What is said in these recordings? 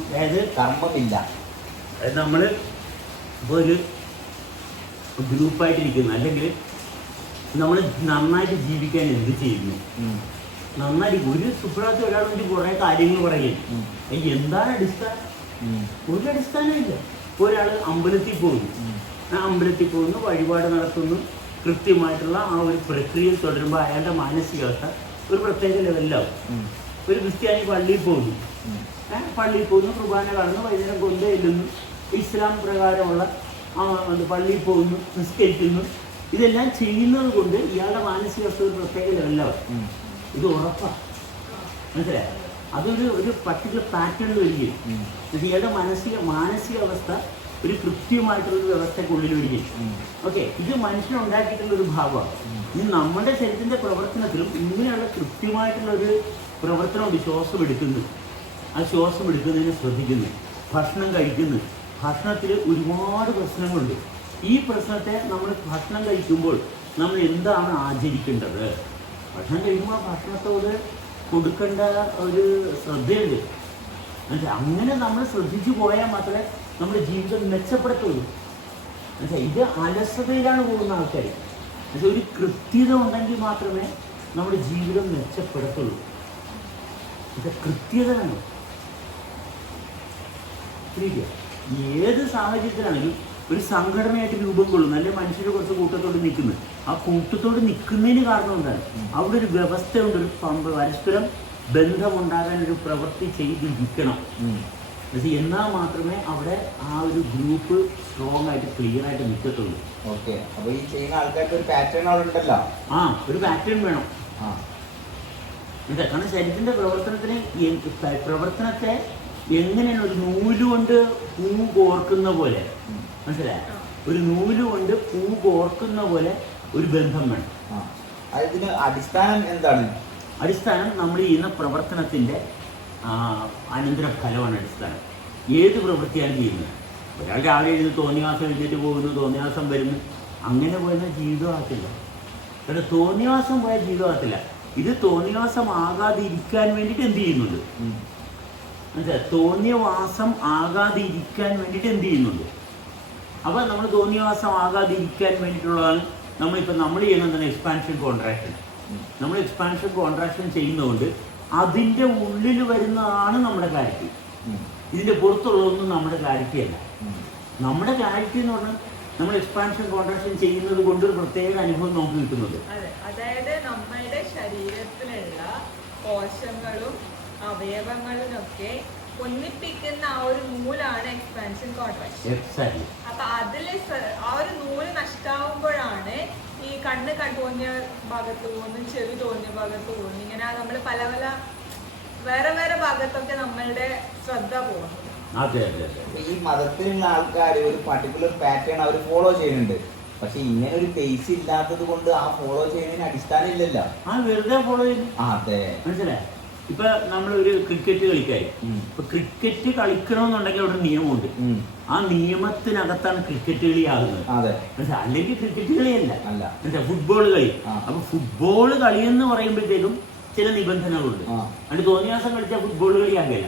അതായത് കർമ്മമില്ല. അതായത് നമ്മൾ ഇപ്പോൾ ഒരു ഗ്രൂപ്പായിട്ടിരിക്കുന്നു, അല്ലെങ്കിൽ നമ്മൾ നന്നായിട്ട് ജീവിക്കാൻ എന്ത് ചെയ്യുന്നു, നന്നായിട്ട് ഒരു സുപ്രാത്തി ഒരാൾ വേണ്ടി കുറേ കാര്യങ്ങൾ പറയും. എന്താണ് അടിസ്ഥാനം? ഒരു അടിസ്ഥാനമില്ല. ഒരാൾ അമ്പലത്തിൽ പോകുന്നു, ആ അമ്പലത്തിൽ പോകുന്നു, വഴിപാട് നടത്തുന്നു, കൃത്യമായിട്ടുള്ള ആ ഒരു പ്രക്രിയ തുടരുമ്പോൾ അയാളുടെ മാനസികാവസ്ഥ ഒരു പ്രത്യേക ലെവലിലാവും. ഒരു ക്രിസ്ത്യാനി പള്ളിയിൽ പോകുന്നു, പള്ളിയിൽ പോകുന്നു, കുർബാന കാണുന്നു, വൈകുന്നേരം കൊന്ത ചെല്ലുന്നു, ഇസ്ലാം പ്രകാരമുള്ള പള്ളിയിൽ പോകുന്നു, നിസ്കരിക്കുന്നു. ഇതെല്ലാം ചെയ്യുന്നത് കൊണ്ട് ഇയാളുടെ മാനസികാവസ്ഥ ഒരു പ്രത്യേക ലെവലിലാവും. ഇത് ഉറപ്പാണ്, മനസ്സിലായി? അതൊരു ഒരു പർട്ടിക്കുലർ പാറ്റേണിൽ വരികയും ഇയാളുടെ മാനസികാവസ്ഥ ഒരു കൃത്യമായിട്ടുള്ളൊരു വ്യവസ്ഥക്കുള്ളിൽ വരികയും. ഓക്കെ, ഇത് മനുഷ്യനുണ്ടാക്കിയിട്ടുള്ളൊരു ഭാവമാണ്. ഇത് നമ്മുടെ ശരീരത്തിൻ്റെ പ്രവർത്തനത്തിലും ഇങ്ങനെയുള്ള കൃത്യമായിട്ടുള്ളൊരു പ്രവർത്തനമുണ്ട്. ശ്വാസം എടുക്കുന്നു, ആ ശ്വാസം എടുക്കുന്നതിന് ശ്രദ്ധിക്കുന്നു, ഭക്ഷണം കഴിക്കുന്നു. ഭക്ഷണത്തിൽ ഒരുപാട് പ്രശ്നങ്ങളുണ്ട്. ഈ പ്രശ്നത്തെ നമ്മൾ ഭക്ഷണം കഴിക്കുമ്പോൾ നമ്മൾ എന്താണ് ആചരിക്കേണ്ടത്? ഭക്ഷണം കഴിക്കുമ്പോൾ ആ ഭക്ഷണത്തോട് കൊടുക്കേണ്ട ഒരു ശ്രദ്ധയുണ്ട്. മനസ്സിലായി? അങ്ങനെ നമ്മൾ ശ്രദ്ധിച്ചു പോയാൽ മാത്രമേ നമ്മുടെ ജീവിതം മെച്ചപ്പെടുത്തുള്ളൂ. മനസ്സിലായി? ഇത് അലസതയിലാണ് പോകുന്ന ആൾക്കാർ. ഒരു കൃത്യത ഉണ്ടെങ്കിൽ മാത്രമേ നമ്മുടെ ജീവിതം മെച്ചപ്പെടുത്തുള്ളൂ. ഇത് കൃത്യത വേണം. ഏത് സാഹചര്യത്തിലാണെങ്കിലും ഒരു സംഘടനയായിട്ട് രൂപം കൊള്ളുന്നു, അല്ലെങ്കിൽ മനുഷ്യർ കുറച്ച് കൂട്ടത്തോട് നിൽക്കുന്നു. ആ കൂട്ടത്തോട് നിൽക്കുന്നതിന് കാരണം എന്താണ്? അവിടെ ഒരു വ്യവസ്ഥയുണ്ട്, ഒരു പരസ്പരം ബന്ധമുണ്ടാകാൻ ഒരു പ്രവൃത്തി ചെയ്തിരിക്കണം. എന്നാൽ മാത്രമേ അവിടെ ആ ഒരു ഗ്രൂപ്പ് സ്ട്രോങ് ആയിട്ട് ക്ലിയർ ആയിട്ട് നിൽക്കത്തുള്ളൂ. ഓക്കെ, അപ്പൊ ഈ ചെയ്യുന്ന ആൾക്കാർക്ക് ഒരു പാറ്റേൺ അവിടെ ഉണ്ടല്ലോ. ഒരു പാറ്റേൺ വേണം. കാരണം ശരീരത്തിന്റെ പ്രവർത്തനത്തെ എങ്ങനെയാണ് ഒരു നൂലുകൊണ്ട് പൂ കോർക്കുന്ന പോലെ, മനസ്സിലായ? ഒരു നൂലുകൊണ്ട് പൂ കോർക്കുന്ന പോലെ ഒരു ബന്ധം വേണം. അതിന് അടിസ്ഥാനം എന്താണ്? അടിസ്ഥാനം നമ്മൾ ചെയ്യുന്ന പ്രവർത്തനത്തിന്റെ അനന്തര ഫലമാണ് അടിസ്ഥാനം. ഏത് പ്രവൃത്തിയാണ് ചെയ്യുന്നത്? ഒരാൾ രാവിലെ എഴുതി തോന്നിവാസം എഴുതിയിട്ട് പോകുന്നു, തോന്നിവാസം വരുന്നു, അങ്ങനെ പോയെന്ന ജീവിതമാകത്തില്ല. കാരണം തോന്നിവാസം പോയ ജീവിതമാകത്തില്ല. ഇത് തോന്നിവാസം ആകാതെ ഇരിക്കാൻ വേണ്ടിയിട്ട് എന്ത് ചെയ്യുന്നുണ്ട്? മനസ്സിലായി? തോന്നിയവാസം ആകാതെ ഇരിക്കാൻ വേണ്ടിയിട്ട് എന്ത് ചെയ്യുന്നുണ്ട്? അപ്പോൾ നമ്മൾ തോന്നിയവാസം ആകാതെ ഇരിക്കാൻ വേണ്ടിയിട്ടുള്ളതാണ് നമ്മൾ ചെയ്യുന്നത് എക്സ്പാൻഷൻ കോൺട്രാക്ഷൻ. നമ്മൾ എക്സ്പാൻഷൻ കോൺട്രാക്ഷൻ ചെയ്യുന്നതുകൊണ്ട് അതിൻ്റെ ഉള്ളിൽ വരുന്നതാണ് നമ്മുടെ ക്ലാരിറ്റി. ഇതിൻ്റെ പുറത്തുള്ളതൊന്നും നമ്മുടെ ക്ലാരിറ്റി അല്ല. നമ്മുടെ ക്ലാരിറ്റി എന്ന് പറഞ്ഞാൽ നമ്മൾ എക്സ്പാൻഷൻ കോൺട്രാക്ഷൻ ചെയ്യുന്നത് കൊണ്ട് ഒരു പ്രത്യേക അനുഭവം നമുക്ക് കിട്ടുന്നത്. അതായത് നമ്മുടെ ശരീരത്തിലുള്ള കോശങ്ങളും അവയവങ്ങളിലൊക്കെ ഒന്നിപ്പിക്കുന്ന ആ ഒരു നൂലാണ് എക്സ്പാൻഷൻ കോൺട്രാക്ഷൻ. അപ്പൊ അതില് ആ ഒരു നൂല് നഷ്ടാവുമ്പോഴാണ് ഈ കണ്ണ് തോന്നിയ ഭാഗത്ത് പോകുന്നു, ചെവി തോന്നിയ ഭാഗത്ത് പോകുന്നു, ഇങ്ങനെ നമ്മൾ പല പല വേറെ വേറെ ഭാഗത്തൊക്കെ നമ്മളുടെ ശ്രദ്ധ പോകുന്നു. ഈ മതത്തിലുള്ള ആൾക്കാർ ഒരു പർട്ടിക്കുലർ പാറ്റേൺ അവർ ഫോളോ ചെയ്യുന്നുണ്ട്. പക്ഷെ ഇങ്ങനെ ഒരു ബേസ് ഇല്ലാത്തത് കൊണ്ട് ആ ഫോളോ ചെയ്യുന്നതിന് അടിസ്ഥാനം ഇല്ലല്ലോ. വെറുതെ ഫോളോ ചെയ്യുന്നു. അതെ, മനസ്സിലായി? ഇപ്പൊ നമ്മളൊരു ക്രിക്കറ്റ് കളിക്കായി, ഇപ്പൊ ക്രിക്കറ്റ് കളിക്കണമെന്നുണ്ടെങ്കിൽ അവിടെ നിയമമുണ്ട്. ആ നിയമത്തിനകത്താണ് ക്രിക്കറ്റ് കളി ആകുന്നത്. അല്ലെങ്കിൽ ക്രിക്കറ്റ് കളിയല്ല, ഫുട്ബോൾ കളി. അപ്പൊ ഫുട്ബോൾ കളി എന്ന് പറയുമ്പോഴത്തേക്കും ചില നിബന്ധനകളുണ്ട്. അതിന് തോന്നിയാസം കളിച്ചാൽ ഫുട്ബോൾ കളി ആകില്ല.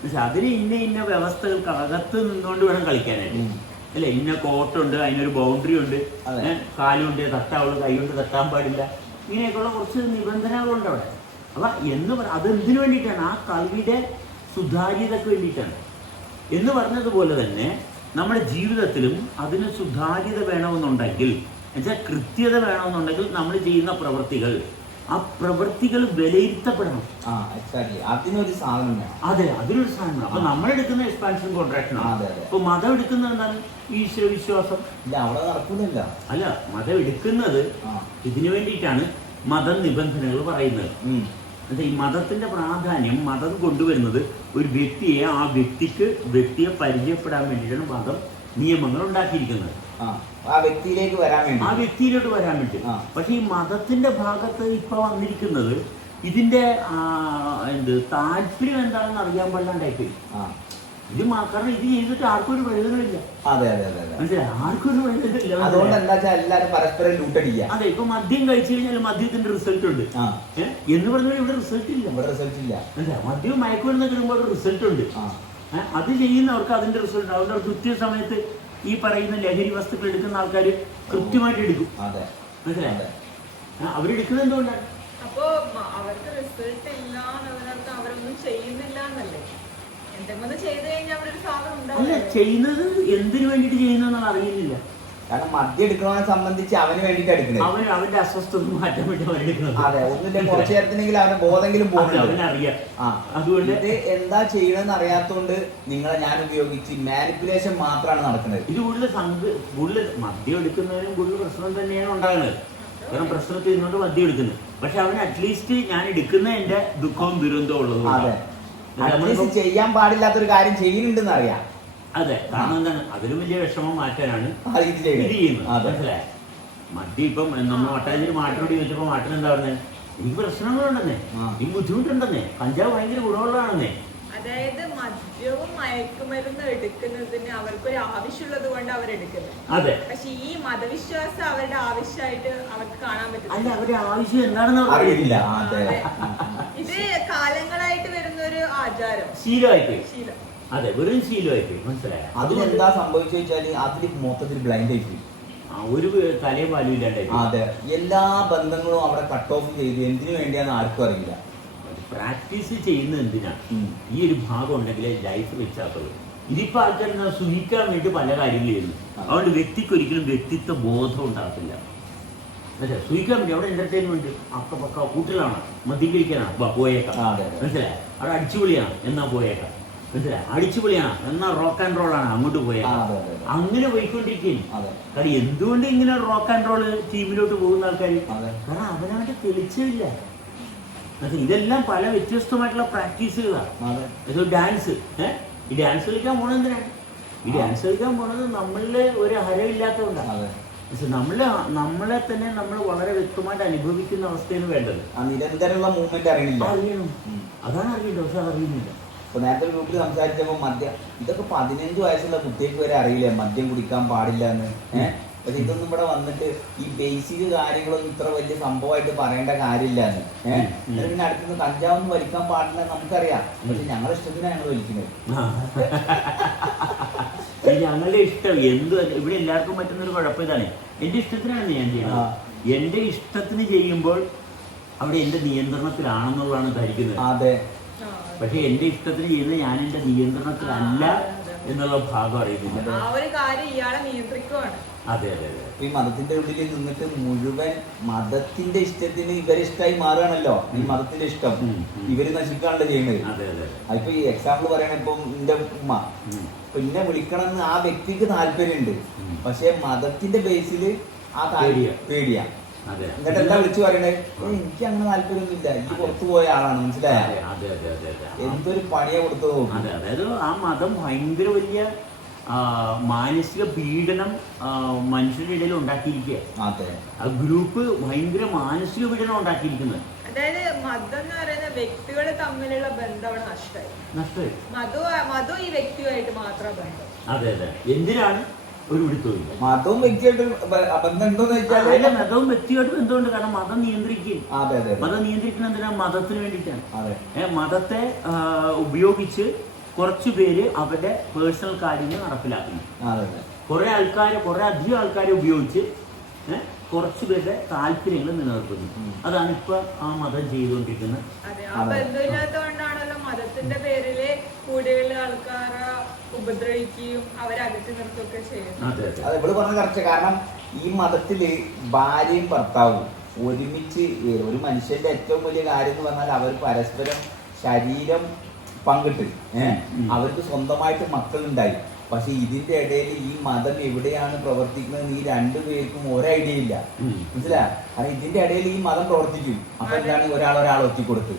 പക്ഷെ അതിന് ഇന്ന വ്യവസ്ഥകൾക്ക് അകത്ത് നിന്നുകൊണ്ട് വേണം കളിക്കാനായിട്ട്. അല്ലെ, ഇന്ന കോർട്ടുണ്ട്, അതിനൊരു ബൗണ്ടറി ഉണ്ട്, കാലുകൊണ്ട് തട്ടാവുള്ളൂ, കൈ കൊണ്ട് തട്ടാൻ പാടില്ല, ഇങ്ങനെയൊക്കെയുള്ള കുറച്ച് നിബന്ധനകളുണ്ട് അവിടെ. അപ്പൊ അതെന്തിനു വേണ്ടിയിട്ടാണ്? ആ കളിയുടെ സുതാര്യതയ്ക്ക് വേണ്ടിയിട്ടാണ്. എന്ന് പറഞ്ഞതുപോലെ തന്നെ നമ്മുടെ ജീവിതത്തിലും അതിന് സുതാര്യത വേണമെന്നുണ്ടെങ്കിൽ, എന്നുവെച്ചാൽ കൃത്യത വേണമെന്നുണ്ടെങ്കിൽ നമ്മൾ ചെയ്യുന്ന പ്രവൃത്തികൾ, ആ പ്രവൃത്തികൾ വിലയിരുത്തപ്പെടണം. അതിനൊരു സാധനം വേണം. അതെ, അതിനൊരു സാധനം വേണം. അപ്പൊ നമ്മളെടുക്കുന്ന എക്സ്പാൻഷൻ കോൺട്രാക്ഷൻ ആണ്. അപ്പൊ മതം എടുക്കുന്നത് എന്താണ്? ഈശ്വര വിശ്വാസം. അവിടെ നടക്കുന്നില്ല. അല്ല, മതം എടുക്കുന്നത് ഇതിനു വേണ്ടിയിട്ടാണ് മത നിബന്ധനകൾ പറയുന്നത്. ഈ മതത്തിന്റെ പ്രാധാന്യം മതം കൊണ്ടുവരുന്നത് ഒരു വ്യക്തിയെ വ്യക്തിയെ പരിചയപ്പെടാൻ വേണ്ടിയിട്ടാണ് മതം നിയമങ്ങൾ ഉണ്ടാക്കിയിരിക്കുന്നത്. ആ വ്യക്തിയിലോട്ട് വരാൻ വേണ്ടി. പക്ഷെ ഈ മതത്തിന്റെ ഭാഗത്ത് ഇപ്പൊ വന്നിരിക്കുന്നത് ഇതിന്റെ താല്പര്യം എന്താണെന്ന് അറിയാൻ പാടില്ലാണ്ടായിപ്പോയി. കാരണം ഇത് ചെയ്തിട്ട് ആർക്കും ഒരു പ്രയോജനമില്ല. അതെ അതെ അതെ അതെ. മനസ്സിലായി, ആർക്കും ഒരു പ്രയോജനമില്ല. അതുകൊണ്ട് എന്താ വെച്ചാൽ എല്ലാരും പരസ്പരം ലൂട്ടടിക്കുക. അതെ, ഇപ്പൊ മദ്യം കഴിച്ചു കഴിഞ്ഞാൽ മദ്യത്തിന്റെ റിസൾട്ട് ഉണ്ട് എന്ന് പറഞ്ഞാൽ ഇവിടെ റിസൾട്ട് ഇല്ല. ഇവിടെ റിസൾട്ട് ഇല്ല. മദ്യവും മയക്കുമരുന്ന് കിടുമ്പോൾ ഒരു റിസൾട്ട് ഉണ്ട്. അത് ചെയ്യുന്നവർക്ക് അതിന്റെ റിസൾട്ട്. അതുകൊണ്ട് കൃത്യസമയത്ത് ഈ പറയുന്ന ലഹരി വസ്തുക്കൾ എടുക്കുന്ന ആൾക്കാർ കൃത്യമായിട്ട് എടുക്കും. മനസ്സിലായി, അവരെടുക്കുന്നത് എന്തുകൊണ്ടാണ്? അപ്പൊ അവർക്ക് റിസൾട്ട് ഇല്ല എന്നതിനർത്ഥം അവരൊന്നും ചെയ്യുന്നില്ല എന്നല്ലേ? എന്തെങ്കിലും ചെയ്ത് കഴിഞ്ഞാൽ അവിടെ ഒരു സാധനം അല്ല, ഉണ്ടാവില്ല. ചെയ്യുന്നത് എന്തിനു വേണ്ടിട്ട് ചെയ്യുന്നതെന്നാണ് അറിയുന്നില്ല. കാരണം മദ്യം എടുക്കുന്നവനെ സംബന്ധിച്ച് അവന് വേണ്ടിട്ട് എടുക്കുന്നത്, അവന്റെ അസ്വസ്ഥത മാറ്റാൻ വേണ്ടി അവൻ എടുക്കുന്നത്. അതെ, ഒന്നില്ല കുറച്ചു നേരത്തിനെങ്കിലും അവന്റെ ബോധെങ്കിലും അവനറിയാം. അതുകൊണ്ട് ഇത് എന്താ ചെയ്യണമെന്ന് അറിയാത്തോണ്ട് ഞാൻ ഉപയോഗിച്ച് മാനിപ്പുലേഷൻ മാത്രമാണ് നടക്കുന്നത്. ഇത് കൂടുതൽ മദ്യം എടുക്കുന്നതിനും കൂടുതൽ പ്രശ്നം തന്നെയാണ് ഉണ്ടാകുന്നത്. കാരണം പ്രശ്നത്തിൽ നിന്നുകൊണ്ട് മദ്യം എടുക്കുന്നത്. പക്ഷെ അവന് അറ്റ്ലീസ്റ്റ് ഞാൻ എടുക്കുന്ന എന്റെ ദുഃഖവും ദുരന്തവും ഉള്ളത് ചെയ്യാൻ പാടില്ലാത്തൊരു കാര്യം ചെയ്യുന്നുണ്ടെന്ന് അറിയാം. അതെ, കാരണം എന്താണ്, അതിലും വലിയ വിഷമം മാറ്റാനാണ് ഇത് ചെയ്യുന്നത്. മനസ്സിലായ, മദ്യം ഇപ്പം നമ്മൾ വട്ടാഞ്ചേരി മാട്ടിനോട് ചോദിച്ചപ്പോ മാട്ടിന് എന്താ പറഞ്ഞത്? എനിക്ക് പ്രശ്നങ്ങളുണ്ടെന്നേ, എനിക്ക് ബുദ്ധിമുട്ടുണ്ടെന്നേ, കഞ്ചാവ് ഭയങ്കര ഗുണമുള്ളതാണെന്നേ. അതായത് മദ്യവും മയക്കുമരുന്നും എടുക്കുന്നതിന് അവർക്കൊരു ആവശ്യമുള്ളത് കൊണ്ട് അവരെടുക്കുന്നത്. അതെ, പക്ഷെ ഈ മതവിശ്വാസം അവരുടെ ആവശ്യമായിട്ട് അവർക്ക് കാണാൻ പറ്റും. അല്ല, അവരുടെ ആവശ്യം എന്താണെന്ന് അറിയില്ല. ഇത് കാലങ്ങളായിട്ട് വരുന്ന ഒരു ആചാരം, ശീലമായിപ്പോയി. ശീലം. അതെ, വെറും ശീലമായിപ്പോയി. മനസ്സിലായ, അതിലെന്താ സംഭവിച്ചു വെച്ചാല് അതിൽ മൊത്തത്തിൽ ബ്ലൈൻഡ് ആയിപ്പോയി. ഒരു തലയും പാലും ഇല്ലാണ്ടായി. അതെ, എല്ലാ ബന്ധങ്ങളും അവിടെ കട്ട് ഓഫ് ചെയ്തു. എന്തിനു വേണ്ടിയാന്ന് ആർക്കും അറിയില്ല. പ്രാക്ടീസ് ചെയ്യുന്നത് എന്തിനാണ്? ഈ ഒരു ഭാഗം ഉണ്ടെങ്കിലേ ലൈഫ് വെച്ചാക്കുള്ളൂ. ഇതിപ്പോ ആൾക്കാർ സുഖിക്കാൻ വേണ്ടി പല കാര്യങ്ങൾ ചെയ്യുന്നു. അതുകൊണ്ട് വ്യക്തിക്ക് ഒരിക്കലും വ്യക്തിത്വ ബോധം ഉണ്ടാകത്തില്ല. അതെ, സുഖിക്കാൻ വേണ്ടി അവിടെ എന്റർടൈൻമെന്റ് അക്കപ്പക്ക കൂട്ടലാണ്, മദ്യം കഴിക്കാനാണ്, പോയേക്കാം. മനസ്സിലായി, അവിടെ അടിച്ചുപൊളിയാണ് എന്നാ പോയേക്കാം. മനസ്സിലായി, അടിച്ചുപൊളിയാണ് എന്നാ റോക്ക് ആൻഡ് റോൾ ആണ്, അങ്ങോട്ട് പോയേക്കാം. അങ്ങനെ പോയിക്കൊണ്ടിരിക്കുകയും. കാരണം എന്തുകൊണ്ട് ഇങ്ങനെ റോക്ക് ആൻഡ് റോള് ടീമിലോട്ട് പോകുന്ന ആൾക്കാർ? കാരണം അവനവന്റെ തെളിച്ചില്ല. ഇതെല്ലാം പല വ്യത്യസ്തമായിട്ടുള്ള പ്രാക്ടീസുകളാണ്. ഡാൻസ്, ഈ ഡാൻസ് കളിക്കാൻ പോണത് എന്തിനാണ്? ഈ ഡാൻസ് കളിക്കാൻ പോണത് നമ്മളില് ഒരു ഹരമില്ലാത്തതുകൊണ്ടാണ്. പക്ഷെ നമ്മളെ തന്നെ നമ്മൾ വളരെ വ്യക്തമായിട്ട് അനുഭവിക്കുന്ന അവസ്ഥയാണ് വേണ്ടത്. നിരന്തരമുള്ള മൂവ്മെന്റ് അറിയണം. അതാണ് അറിയേണ്ടത്. പക്ഷെ അറിയുന്നില്ല. ഇപ്പൊ നേരത്തെ ഗ്രൂപ്പിൽ സംസാരിച്ചപ്പോ ഇതൊക്കെ 15 വയസ്സുള്ള കുട്ടികൾക്ക് വരെ അറിയില്ലേ മദ്യം കുടിക്കാൻ പാടില്ല എന്ന്. പക്ഷെ ഇതൊന്നും ഇവിടെ വന്നിട്ട് ഈ ബേസിക് കാര്യങ്ങളൊന്നും ഇത്ര വലിയ സംഭവമായിട്ട് പറയേണ്ട കാര്യമില്ല എന്ന്. പിന്നെ അടുത്തുനിന്ന് കഞ്ചാവൊന്നും വലിക്കാൻ പാടില്ല നമുക്കറിയാം. പക്ഷെ ഞങ്ങളുടെ ഇഷ്ടത്തിനാണ് ഞങ്ങൾ വലിക്കുന്നത്. ഞങ്ങളുടെ ഇഷ്ടം എന്ത് ഇവിടെ എല്ലാവർക്കും പറ്റുന്നൊരു കുഴപ്പം ഇതാണ്. എന്റെ ഇഷ്ടത്തിനാണ് ഞാൻ ചെയ്യുന്നത്. എന്റെ ഇഷ്ടത്തിന് ചെയ്യുമ്പോൾ അവിടെ എന്റെ നിയന്ത്രണത്തിലാണെന്നുള്ളതാണ് ധരിക്കുന്നത്. അതെ, പക്ഷെ എന്റെ ഇഷ്ടത്തിന് ചെയ്യുന്നത് ഞാൻ എന്റെ നിയന്ത്രണത്തിലല്ല എന്നുള്ള ഭാഗം അറിയുന്നില്ല. അതെ അതെ അതെ. ഈ മതത്തിന്റെ ഉള്ളിൽ നിന്നിട്ട് മുഴുവൻ മതത്തിന്റെ ഇഷ്ടത്തിന് ഇവരിഷ്ടമായി മാറുകയാണല്ലോ. ഈ മതത്തിന്റെ ഇഷ്ടം ഇവര് നശിക്കാണല്ലോ ചെയ്യുന്നത്. അതിപ്പോ ഈ എക്സാമ്പിൾ പറയണ ഇപ്പൊ എന്റെ ഉമ്മ പിന്നെ വിളിക്കണമെന്ന് ആ വ്യക്തിക്ക് താല്പര്യമുണ്ട്. പക്ഷെ മതത്തിന്റെ ബേസിൽ ആ പേടിയാ. എന്നിട്ട് എന്താ വിളിച്ചു പറയണേ? എനിക്ക് അങ്ങനെ താല്പര്യമൊന്നുമില്ല, എനിക്ക് പുറത്തു പോയ ആളാണ്. മനസ്സിലായ എന്തൊരു പണിയാ കൊടുത്തത്. അതായത് ആ മതം ഭയങ്കര വലിയ മാനസിക പീഡനം മനുഷ്യരുടെ ഇടയിൽ ഉണ്ടാക്കിയിരിക്കുക. ആ ഗ്രൂപ്പ് ഭയങ്കര മാനസിക പീഡനം ഉണ്ടാക്കിയിരിക്കുന്നത്. അതായത് മതം എന്ന് പറയുന്ന വ്യക്തികൾ തമ്മിലുള്ള ബന്ധം അവിടെ നഷ്ടമായി. മതവും ഈ വ്യക്തിയുമായിട്ട് മാത്രം ബന്ധം. അതെ അതെ. എന്തിനാണ് ഒരു പിടുത്തമില്ല. മതവും വ്യക്തിയായിട്ട് ബന്ധം ഉണ്ടോന്ന് വെച്ചാൽ മതവും വ്യക്തിയായിട്ട് ബന്ധമുണ്ട്. കാരണം മതം നിയന്ത്രിക്കും. മതം നിയന്ത്രിക്കുന്ന എന്തിനാണ്? മതത്തിന് വേണ്ടിയിട്ടാണ്. മതത്തെ ഉപയോഗിച്ച് കുറച്ചു പേര് അവരുടെ പേഴ്സണൽ കാര്യങ്ങൾ നടപ്പിലാക്കുന്നു. കുറെ അധികം ആൾക്കാരെ ഉപയോഗിച്ച് കുറച്ചു പേരുടെ താല്പര്യങ്ങൾ നിലനിർത്തുന്നു. അതാണ് ഇപ്പൊ ആ മതം ചെയ്തുകൊണ്ടിരിക്കുന്നത്. ബന്ധമില്ലാത്തതുകൊണ്ടാണല്ലോ മതത്തിന്റെ പേരില് കൂടുതൽ ആൾക്കാരെ ഉപദ്രവിക്കുകയും അവരകറ്റി നിർത്തുകയൊക്കെ ചെയ്യുന്നത്. അത് ഇവിടെ പറഞ്ഞ കറക്റ്റ്. കാരണം ഈ മതത്തില് ഭാര്യയും ഭർത്താവും ഒരുമിച്ച് ഒരു മനുഷ്യന്റെ ഏറ്റവും വലിയ കാര്യം എന്ന് പറഞ്ഞാൽ അവർ പരസ്പരം ശരീരം പങ്കിട്ട് അവർക്ക് സ്വന്തമായിട്ട് മക്കളുണ്ടായി. പക്ഷെ ഇതിന്റെ ഇടയിൽ ഈ മതം എവിടെയാണ് പ്രവർത്തിക്കുന്നത് ഈ രണ്ടുപേർക്കും ഒരു ഐഡിയ ഇല്ല. മനസ്സിലാ? കാരണം ഇതിന്റെ ഇടയിൽ ഈ മതം പ്രവർത്തിക്കും. അപ്പൊ എന്താണ് ഒരാളെ ഒറ്റിക്കൊടുത്ത്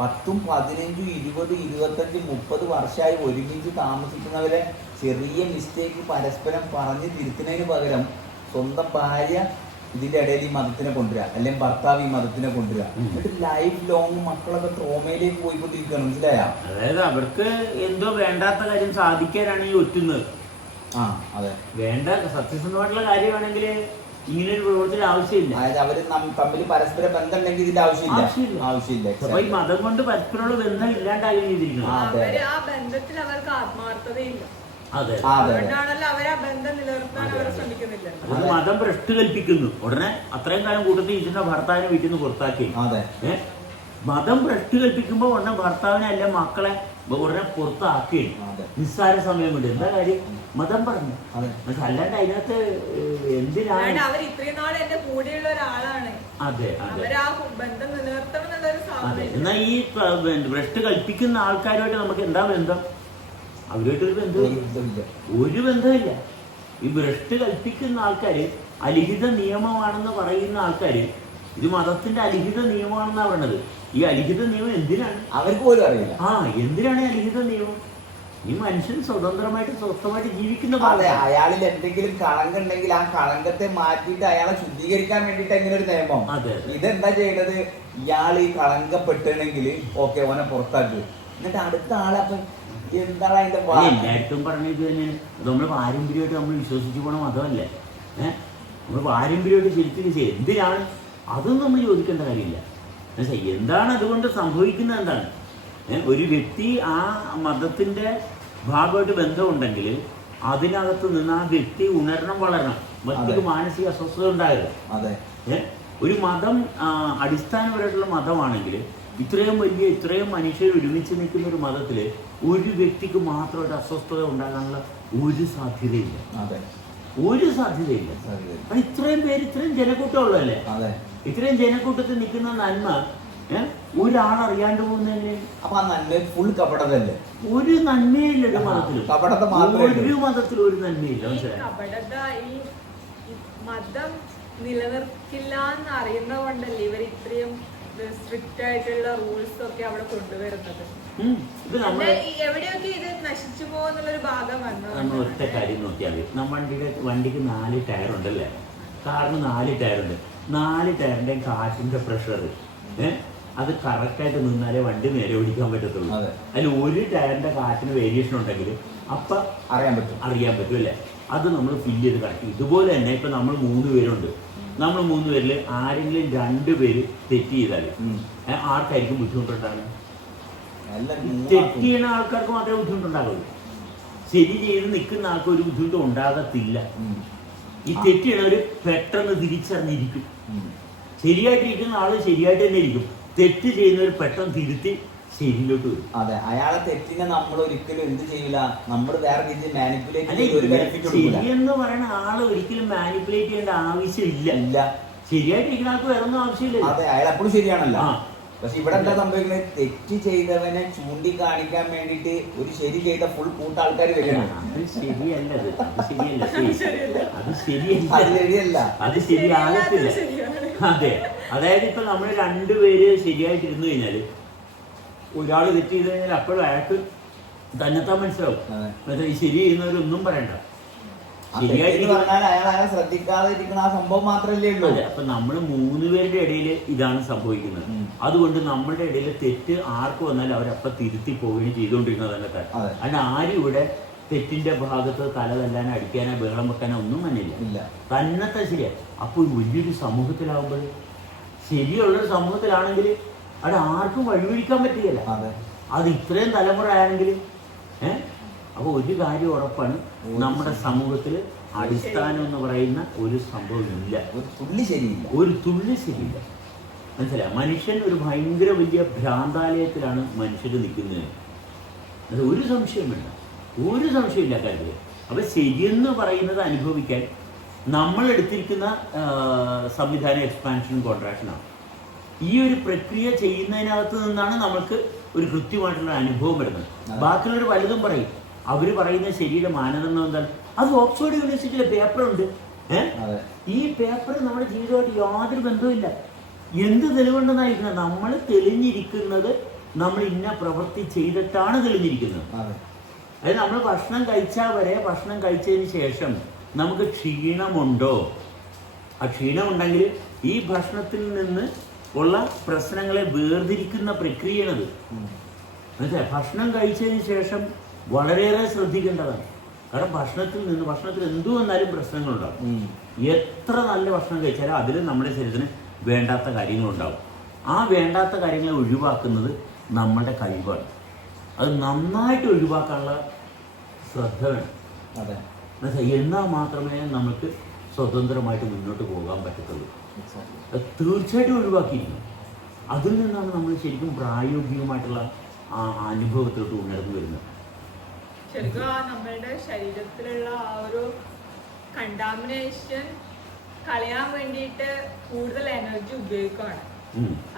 10, 15, 20, 25, 30 വർഷമായി ഒരുമിച്ച് താമസിക്കുന്നവരെ ചെറിയ മിസ്റ്റേക്ക് പരസ്പരം പറഞ്ഞ് തിരുത്തുന്നതിന് പകരം സ്വന്തം ഭാര്യ ഇതിന്റെ ഇടയിൽ ഈ മതത്തിനെ കൊണ്ടുവരിക, അല്ലെങ്കിൽ ഭർത്താവ് ഈ മതത്തിനെ കൊണ്ടുവരിക, എന്നിട്ട് ലൈഫ് ലോങ് മക്കളൊക്കെ ട്രോമയിലേക്ക് പോയിക്കൊണ്ടിരിക്കുകയാണ്. മനസ്സിലായ? അതായത് അവർക്ക് എന്തോ വേണ്ടാത്ത കാര്യം സാധിക്കാനാണ് ഈ ഒറ്റുന്നത്. ആ അതെ, വേണ്ട സത്യസന്ധമായിട്ടുള്ള കാര്യമാണെങ്കിൽ ഇങ്ങനെ ഒരു പ്രവർത്തനം ആവശ്യമില്ല. അതായത് അവര് തമ്മിൽ പരസ്പര ബന്ധം ഉണ്ടെങ്കിൽ ഇതിന്റെ ആവശ്യമില്ല. അപ്പൊ ഈ മതം കൊണ്ട് പരസ്പരമുള്ള ബന്ധം ഇല്ലാണ്ടായി ചെയ്തിരിക്കുന്നത്. അവര് ആ ബന്ധത്തിൽ അവർക്ക് ആത്മാർത്ഥതയില്ല. അതെ, അതുകൊണ്ടാണല്ലോ അവര് ആ ബന്ധം നിലനിർത്താൻ അവർ ശ്രമിക്കുന്നില്ല. അത് മതം ഭ്രഷ്ട് കൽപ്പിക്കുന്നു. ഉടനെ അത്രയും കാലം കൂട്ടത്തിൽ ഇതിന്റെ ഭർത്താവിനെ വീട്ടിൽ നിന്ന് പുറത്താക്കി. മതം ഭ്രഷ്ട് കൽപ്പിക്കുമ്പോ ഉടനെ ഭർത്താവിനെ അല്ല മക്കളെ ഉടനെ പുറത്താക്കി. നിസ്സാര സമയം കൊണ്ട് എന്താ കാര്യം? മതം പറഞ്ഞു. അല്ലാണ്ട് അതിനകത്ത് എന്തിനാണ് അവർ ഇത്രയും നാൾ എന്റെ കൂടെയുള്ള ഒരാളാണ്. അതെ അവർ ആ ബന്ധം നിലനിർത്തണം എന്നുള്ളൊരു സാധനം. എന്നാ ഈ ഭ്രഷ്ട് കൽപ്പിക്കുന്ന ആൾക്കാരുമായിട്ട് നമുക്ക് എന്താ ബന്ധം? അവരുമായിട്ടൊരു ബന്ധമില്ല, ഒരു ബന്ധമില്ല. ഈ ഭ്രഷ്ട് കൽപ്പിക്കുന്ന ആൾക്കാര് അലിഖിത നിയമമാണെന്ന് പറയുന്ന ആൾക്കാര് ഇത് മതത്തിന്റെ അലിഖിത നിയമമാണെന്നാ പറയണത്. ഈ അലിഖിത നിയമം എന്തിനാണ്? അവർക്ക് പോലും അറിയില്ല. എന്തിനാണ് അലിഖിത നിയമം? ഈ മനുഷ്യൻ സ്വതന്ത്രമായിട്ട് സ്വസ്ഥമായിട്ട് ജീവിക്കുന്ന അയാളിൽ എന്തെങ്കിലും കളങ്കം ഉണ്ടെങ്കിൽ ആ കളങ്കത്തെ മാറ്റിയിട്ട് അയാളെ ശുദ്ധീകരിക്കാൻ വേണ്ടിട്ട് എങ്ങനെ ഒരു നിയമം? ഇതെന്താ ചെയ്യണത്? ഇയാൾ ഈ കളങ്കപ്പെട്ടിണെങ്കിൽ ഓക്കെ ഓനെ പുറത്താക്കി, എന്നിട്ട് അടുത്ത ആളെ അപ്പൊ എന്താണ് അതിന്റെ എല്ലായിടത്തും പറഞ്ഞത് തന്നെയാണ്. നമ്മൾ പാരമ്പര്യമായിട്ട് നമ്മൾ വിശ്വസിച്ചു പോണ മതമല്ലേ? നമ്മൾ പാരമ്പര്യമായിട്ട് ശരിക്കും ചെയ്യും. എന്തിനാണ് അതൊന്നും നമ്മൾ ചോദിക്കേണ്ട കാര്യമില്ല. എന്താണ് അതുകൊണ്ട് സംഭവിക്കുന്നത്? എന്താണ് ഒരു വ്യക്തി ആ മതത്തിന്റെ ഭാഗമായിട്ട് ബന്ധമുണ്ടെങ്കിൽ അതിനകത്ത് നിന്ന് ആ വ്യക്തി ഉണരണം, വളരണം, വ്യക്തിക്ക് മാനസിക അസ്വസ്ഥത ഉണ്ടാകരുത്. ഒരു മതം അടിസ്ഥാനപരമായിട്ടുള്ള മതമാണെങ്കിൽ ഇത്രയും മനുഷ്യർ ഒരുമിച്ച് നിൽക്കുന്ന ഒരു മതത്തില് ഒരു വ്യക്തിക്ക് മാത്രമായിട്ട് അസ്വസ്ഥത ഉണ്ടാകാനുള്ള ഒരു സാധ്യതയില്ല. ഇത്രയും പേര്, ഇത്രയും ജനക്കൂട്ടം ഉള്ളതല്ലേ? ഇത്രയും ജനക്കൂട്ടത്തിൽ നിൽക്കുന്ന നന്മ ഒരാളറിയാണ്ട് പോകുന്നതിന് അപ്പൊ ആ നന്മ ഫുൾ കപടതല്ലേ? ഒരു നന്മയില്ല ഒരു മതത്തിലും. ഒരു മതത്തിലും ഒരു നന്മയില്ല. മതം നിലനിർത്തില്ല എന്ന് അറിയുന്നത് കൊണ്ടല്ലേ ഇവർ ഇത്രയും സ്ട്രിക്റ്റ് ആയിട്ടുള്ള റൂൾസ് ഒക്കെ അവിടെ കൊണ്ടുവരുന്നത്. എവിടെയൊക്കെ ഇത് നശിച്ചു പോകുന്നുള്ളൊരു ഭാഗം വന്നു. നമ്മൾ ഒറ്റ കാര്യം നോക്കിയാൽ വണ്ടിക്ക് 4 ടയർ ഉണ്ടല്ലേ? കാറിന് 4 ടയറുണ്ട്. 4 ടയറിന്റെയും കാറ്റിന്റെ പ്രഷർ അത് കറക്റ്റായിട്ട് നിന്നാലേ വണ്ടി നേരെ ഓടിക്കാൻ പറ്റത്തുള്ളൂ. അതിൽ ഒരു ടയറിന്റെ കാറ്റിന് വേരിയേഷൻ ഉണ്ടെങ്കിൽ അപ്പൊ അറിയാൻ പറ്റും അല്ലേ? അത് നമ്മൾ ഫില്ല് ചെയ്ത് കറക്റ്റ്. ഇതുപോലെ തന്നെ ഇപ്പൊ നമ്മൾ 3 പേരുണ്ട്. നമ്മൾ 3 പേരിൽ ആരെങ്കിലും 2 പേര് തെറ്റ് ചെയ്താൽ ആർക്കായിരിക്കും ബുദ്ധിമുട്ടുണ്ടാകുന്നത്? തെറ്റ് ചെയ്യുന്ന ആൾക്കാർക്ക് മാത്രമേ ബുദ്ധിമുട്ടുണ്ടാകുള്ളൂ. ശരി ചെയ്ത് നിൽക്കുന്ന ആൾക്ക് ഒരു ബുദ്ധിമുട്ടും ഉണ്ടാകത്തില്ല. ഈ തെറ്റ് ചെയ്യണവര് പെട്ടെന്ന് തിരിച്ചറിഞ്ഞിരിക്കും. ശരിയായിട്ടിരിക്കുന്ന ആള് ശരിയായിട്ട് തന്നെ ഇരിക്കും. തെറ്റ് ചെയ്യുന്നവർ പെട്ടെന്ന് തിരുത്തി ശരിയിലോട്ട് വരും. അതെ, അയാളെ തെറ്റിനെ നമ്മൾ ഒരിക്കലും എന്ത് ചെയ്യില്ല, നമ്മൾ വേറെ രീതിയിൽ മാനിപ്പുലേറ്റ് ശരിയെന്ന് പറയുന്ന ആള് ഒരിക്കലും മാനിപ്പുലേറ്റ് ചെയ്യേണ്ട ആവശ്യമില്ല. ശരിയായിട്ടിരിക്കുന്ന ആൾക്ക് വേറെ ഒന്നും ആവശ്യമില്ല. അതെ, അയാൾ എപ്പോഴും ശരിയാണല്ലോ. പക്ഷെ ഇവിടെ എന്താ സംഭവിക്കുന്നത്? തെറ്റ് ചെയ്തവനെ ചൂണ്ടിക്കാണിക്കാൻ വേണ്ടിട്ട് ഒരു ശരി ചെയ്ത ഫുൾ കൂട്ടാൾക്കാർ വരികയാണ്. അത് ശരിയാകത്തില്ല. അതെ, അതായത് ഇപ്പൊ നമ്മൾ 2 പേര് ശരിയായിട്ടിരുന്നു കഴിഞ്ഞാല് ഒരാള് തെറ്റ് ചെയ്ത് കഴിഞ്ഞാൽ അപ്പോഴും അയാൾക്ക് തന്നെത്താൻ മനസ്സിലാവും. ശരി ചെയ്യുന്നവരൊന്നും പറയണ്ട. ശ്രദ്ധിക്കാതെ ഇരിക്കുന്ന ആ സംഭവം മാത്രമല്ലേ ഉള്ളൂ. അപ്പൊ നമ്മൾ 3 പേരുടെ ഇടയിൽ ഇതാണ് സംഭവിക്കുന്നത്. അതുകൊണ്ട് നമ്മുടെ ഇടയിൽ തെറ്റ് ആർക്ക് വന്നാലും അവരപ്പം തിരുത്തി പോവുകയും ചെയ്തുകൊണ്ടിരിക്കുന്നത് തന്നെ. അതിന് ആരും ഇവിടെ തെറ്റിന്റെ ഭാഗത്ത് തല തല്ലാനോ അടിക്കാനോ ബഹളം വെക്കാനോ ഒന്നും തന്നെയില്ല. തന്നത്തെ ശരിയാ. അപ്പൊ വലിയൊരു സമൂഹത്തിലാവുമ്പോൾ, ശരിയുള്ളൊരു സമൂഹത്തിലാണെങ്കിൽ അവിടെ ആർക്കും വഴിവഴിക്കാൻ പറ്റുകയില്ല. അത് ഇത്രയും തലമുറ ആണെങ്കിൽ അപ്പൊ ഒരു കാര്യം ഉറപ്പാണ്, നമ്മുടെ സമൂഹത്തിൽ അടിസ്ഥാനം എന്ന് പറയുന്ന ഒരു സംഭവം ഇല്ല. ഒരു തുള്ളി ശരിയില്ല. മനസ്സിലായി? മനുഷ്യൻ ഒരു ഭയങ്കര വലിയ ഭ്രാന്താലയത്തിലാണ് മനുഷ്യർ നിൽക്കുന്നത്. അത് ഒരു സംശയം വേണ്ട, ഒരു സംശയമില്ല കാര്യത്തിൽ. അപ്പൊ ശരിയെന്ന് പറയുന്നത് അനുഭവിക്കാൻ നമ്മൾ എടുത്തിരിക്കുന്ന സംവിധാനം എക്സ്പാൻഷനും കോൺട്രാക്ഷനാണ്. ഈ ഒരു പ്രക്രിയ ചെയ്യുന്നതിനകത്ത് നിന്നാണ് നമുക്ക് ഒരു കൃത്യമായിട്ടുള്ള അനുഭവം വരുന്നത്. ബാക്കിയുള്ളവർ പലതും പറയും. അവര് പറയുന്ന ശരിയുടെ മാനദണ്ഡം എന്താണ്? അത് ഓക്സ്ഫോർഡ് യൂണിവേഴ്സിറ്റിയിലെ പേപ്പറുണ്ട്. ഈ പേപ്പർ നമ്മുടെ ജീവിതമായിട്ട് യാതൊരു ബന്ധവുമില്ല. എന്ത് തെളിവുണ്ടെന്നായിരിക്കണം? നമ്മൾ തെളിഞ്ഞിരിക്കുന്നത് നമ്മൾ ഇന്ന പ്രവൃത്തി ചെയ്തിട്ടാണ് തെളിഞ്ഞിരിക്കുന്നത്. അതായത് നമ്മൾ ഭക്ഷണം കഴിച്ചാൽ വരെ, ഭക്ഷണം കഴിച്ചതിന് ശേഷം നമുക്ക് ക്ഷീണമുണ്ടോ, ആ ക്ഷീണം ഉണ്ടെങ്കിൽ ഈ ഭക്ഷണത്തിൽ നിന്ന് ഉള്ള പ്രശ്നങ്ങളെ വേർതിരിക്കുന്ന പ്രക്രിയയാണത്. മനസ്സിലായി? ഭക്ഷണം കഴിച്ചതിന് ശേഷം വളരെയേറെ ശ്രദ്ധിക്കേണ്ടതാണ്. കാരണം ഭക്ഷണത്തിൽ എന്തു വന്നാലും പ്രശ്നങ്ങളുണ്ടാവും. എത്ര നല്ല ഭക്ഷണം കഴിച്ചാലും അതിൽ നമ്മുടെ ശരീരത്തിന് വേണ്ടാത്ത കാര്യങ്ങളുണ്ടാവും. ആ വേണ്ടാത്ത കാര്യങ്ങളെ ഒഴിവാക്കുന്നത് നമ്മുടെ കഴിവാണ്. അത് നന്നായിട്ട് ഒഴിവാക്കാനുള്ള ശ്രദ്ധ വേണം. മനസ്സിലായി? എന്നാൽ മാത്രമേ നമുക്ക് സ്വതന്ത്രമായിട്ട് മുന്നോട്ട് പോകാൻ പറ്റത്തുള്ളൂ. തീർച്ചയായിട്ടും ഒഴിവാക്കിയിരിക്കണം. അതിൽ നിന്നാണ് നമ്മൾ ശരിക്കും പ്രായോഗികമായിട്ടുള്ള ആ അനുഭവത്തിലോട്ട് ഉണർന്നു വരുന്നത്. ശരിക്കും നമ്മളുടെ ശരീരത്തിലുള്ള ആ ഒരു കണ്ടാമിനേഷൻ കളയാൻ വേണ്ടിയിട്ട് കൂടുതൽ എനർജി ഉപയോഗിക്കുകയാണ്.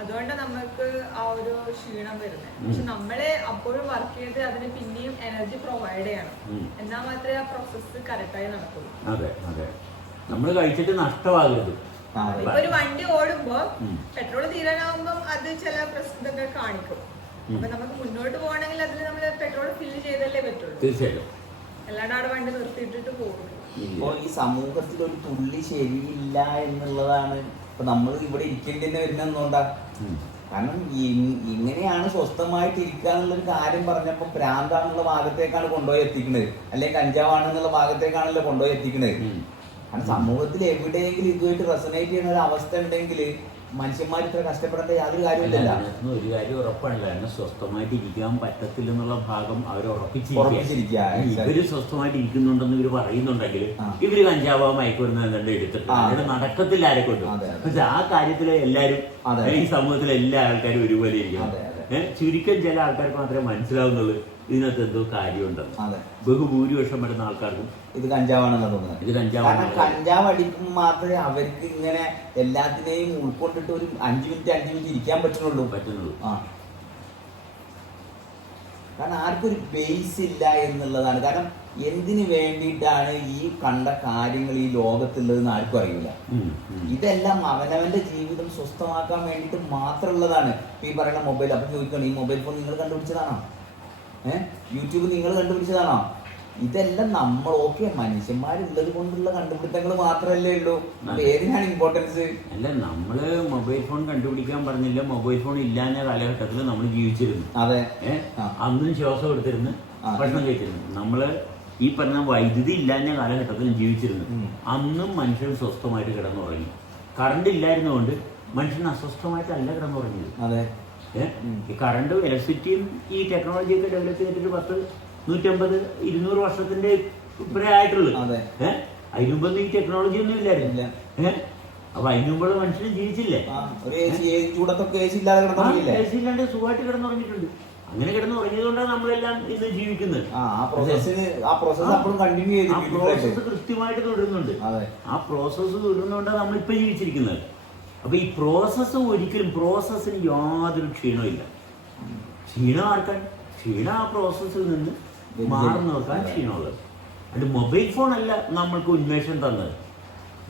അതുകൊണ്ട് നമുക്ക് ആ ഒരു ക്ഷീണം വരുന്നത്. പക്ഷെ നമ്മളെ അപ്പോഴും വർക്ക് ചെയ്ത് അതിന് പിന്നെയും എനർജി പ്രൊവൈഡ് ചെയ്യണം. എന്നാൽ മാത്രമേ ആ പ്രോസസ്സ് കറക്റ്റായി നടക്കുള്ളൂ. അതെ അതെ, നമ്മൾ കഴിച്ചിട്ട് നഷ്ടമാകരുത്. ഇപ്പൊ ഒരു വണ്ടി ഓടുമ്പോ പെട്രോൾ തീരാനാവുമ്പോ അത് ചില പ്രശ്നങ്ങൾ കാണിക്കും. അപ്പൊ നമുക്ക് മുന്നോട്ട് പോകണമെങ്കിൽ അതിൽ നമ്മൾ പെട്രോൾ ഫില്ല് ചെയ്തല്ലേ പറ്റുള്ളൂ. തീർച്ചയായിട്ടും. അല്ലാണ്ട് അവിടെ വണ്ടി നിർത്തിയിട്ടിട്ട് പോകും. ഇപ്പോ ഈ സമൂഹത്തിൽ ഒരു തുള്ളി ശരിയില്ല എന്നുള്ളതാണ് ഇപ്പൊ നമ്മൾ ഇവിടെ ഇരിക്കേണ്ടി തന്നെ വരുന്നതുകൊണ്ടാ. കാരണം ഇങ്ങനെയാണ് സ്വസ്ഥമായിട്ട് ഇരിക്കുക എന്നുള്ളൊരു കാര്യം പറഞ്ഞപ്പോ ഭ്രാന്താന്നുള്ള ഭാഗത്തേക്കാണ് കൊണ്ടുപോയി എത്തിക്കുന്നത്, അല്ലെങ്കിൽ കഞ്ചാവാണെന്നുള്ള ഭാഗത്തേക്കാണല്ലോ കൊണ്ടുപോയി എത്തിക്കുന്നത്. കാരണം സമൂഹത്തിൽ എവിടെയെങ്കിലും ഇതുമായിട്ട് റെസനേറ്റ് ചെയ്യുന്ന ഒരു അവസ്ഥ ഉണ്ടെങ്കിൽ മനുഷ്യന്മാർ ഇത്ര കഷ്ടപ്പെടേണ്ട യാതൊരു കാര്യമില്ല. ഒരു കാര്യം ഉറപ്പാണല്ലോ, എന്നെ സ്വസ്ഥമായിട്ട് ഇരിക്കാൻ പറ്റത്തില്ലെന്നുള്ള ഭാഗം അവർ ഉറപ്പിച്ചിരിക്കുക. ഇവര് സ്വസ്ഥമായിട്ട് ഇരിക്കുന്നുണ്ടെന്ന് ഇവര് പറയുന്നുണ്ടെങ്കിൽ ഇവര് കഞ്ചാവോ മയക്കുമരുന്ന് എന്താണ്ട് എടുത്തിട്ട് അവിടെ നടക്കത്തില്ല ആരെ കൊണ്ടും. പക്ഷെ ആ കാര്യത്തില് എല്ലാരും ഈ സമൂഹത്തിലെ എല്ലാ ആൾക്കാരും ഒരുപോലെ ഇരിക്കണം. ചുരുക്കം ചില ആൾക്കാർക്ക് മാത്രമേ മനസ്സിലാവുന്നുള്ളൂ ഇതിനകത്ത് എന്തോ കാര്യമുണ്ടെന്ന്. ബഹുഭൂരിപക്ഷം വരുന്ന ആൾക്കാർക്കും ഇത് കഞ്ചാവാണെന്ന് തോന്നുന്നത്. ഇത് കഞ്ചാവാണ്. കഞ്ചാവ് അടിക്കുമ്പോൾ മാത്രമേ അവർക്ക് ഇങ്ങനെ എല്ലാത്തിനെയും ഉൾക്കൊണ്ടിട്ട് ഒരു 5 മിനിറ്റ് ഇരിക്കാൻ പറ്റുന്നുള്ളൂ. കാരണം ആർക്കും ഒരു ബേസ് ഇല്ല എന്നുള്ളതാണ്. കാരണം എന്തിനു വേണ്ടിയിട്ടാണ് ഈ കണ്ട കാര്യങ്ങൾ ഈ ലോകത്തുള്ളതെന്ന് ആർക്കും അറിയില്ല. ഇതെല്ലാം അവനവന്റെ ജീവിതം സ്വസ്ഥമാക്കാൻ വേണ്ടിയിട്ട് മാത്രമുള്ളതാണ്. ഈ പറയുന്ന മൊബൈൽ. അപ്പൊ ചോദിക്കണം, ഈ മൊബൈൽ ഫോൺ നിങ്ങൾ കണ്ടുപിടിച്ചതാണോ? യൂട്യൂബ് നിങ്ങൾ കണ്ടുപിടിച്ചതാണോ? ഇതെല്ലാം നമ്മൾ മനുഷ്യന്മാരുള്ളത് കൊണ്ടുള്ള കണ്ടുപിടുത്തങ്ങൾ മാത്രമല്ലേ ഉള്ളൂ. ഏതിനാണ് ഇമ്പോർട്ടൻസ്? അല്ല, നമ്മള് മൊബൈൽ ഫോൺ കണ്ടുപിടിക്കാൻ പറഞ്ഞില്ല. മൊബൈൽ ഫോൺ ഇല്ലാഞ്ഞ കാലഘട്ടത്തിൽ നമ്മൾ ജീവിച്ചിരുന്നു. അതെ, അന്നും ശ്വാസം എടുത്തിരുന്ന് ഭക്ഷണം കഴിച്ചിരുന്നു. നമ്മള് ഈ പറഞ്ഞ വൈദ്യുതി ഇല്ലാഞ്ഞ കാലഘട്ടത്തിൽ ജീവിച്ചിരുന്നു. അന്നും മനുഷ്യൻ സ്വസ്ഥമായിട്ട് കിടന്നുറങ്ങി. കറണ്ട് ഇല്ലായിരുന്നുകൊണ്ട് മനുഷ്യൻ അസ്വസ്ഥമായിട്ടല്ല കിടന്നുറങ്ങിയത്. അതെ, ഈ കറണ്ടും ഇലക്ട്രിസിറ്റിയും ഈ ടെക്നോളജിയൊക്കെ ഡെവലപ്പ് ചെയ്തിട്ട് 100-150-200 വർഷത്തിന്റെ ഇപ്പഴേ ആയിട്ടുള്ളൂ. അതിന് മുമ്പ് ഈ ടെക്നോളജി ഒന്നും ഇല്ലായിരുന്നു. അപ്പൊ അതിന് മുമ്പുള്ള മനുഷ്യനും ജീവിച്ചില്ലേ? AC ഇല്ലാണ്ട് സുഖമായിട്ട് കിടന്നുറങ്ങിയിട്ടുണ്ട്. അങ്ങനെ കിടന്നുറങ്ങിയത് കൊണ്ടാണ് നമ്മളെല്ലാം ഇന്ന് ജീവിക്കുന്നത്. ആ പ്രോസസ്സ് കൃത്യമായിട്ട് തുടരുന്നുണ്ട്. ആ പ്രോസസ്സ് തുടരുന്നതുകൊണ്ടാണ് നമ്മളിപ്പോ ജീവിച്ചിരിക്കുന്നത്. അപ്പൊ ഈ പ്രോസസ്സിന് യാതൊരു ക്ഷീണമില്ല. ക്ഷീണം ആർക്കാൻ? ക്ഷീണം ആ പ്രോസസ്സിൽ നിന്ന് മാറി നോക്കാൻ ക്ഷീണമുള്ളത്. അത് മൊബൈൽ ഫോൺ അല്ല നമ്മൾക്ക് ഉന്മേഷം തന്നത്.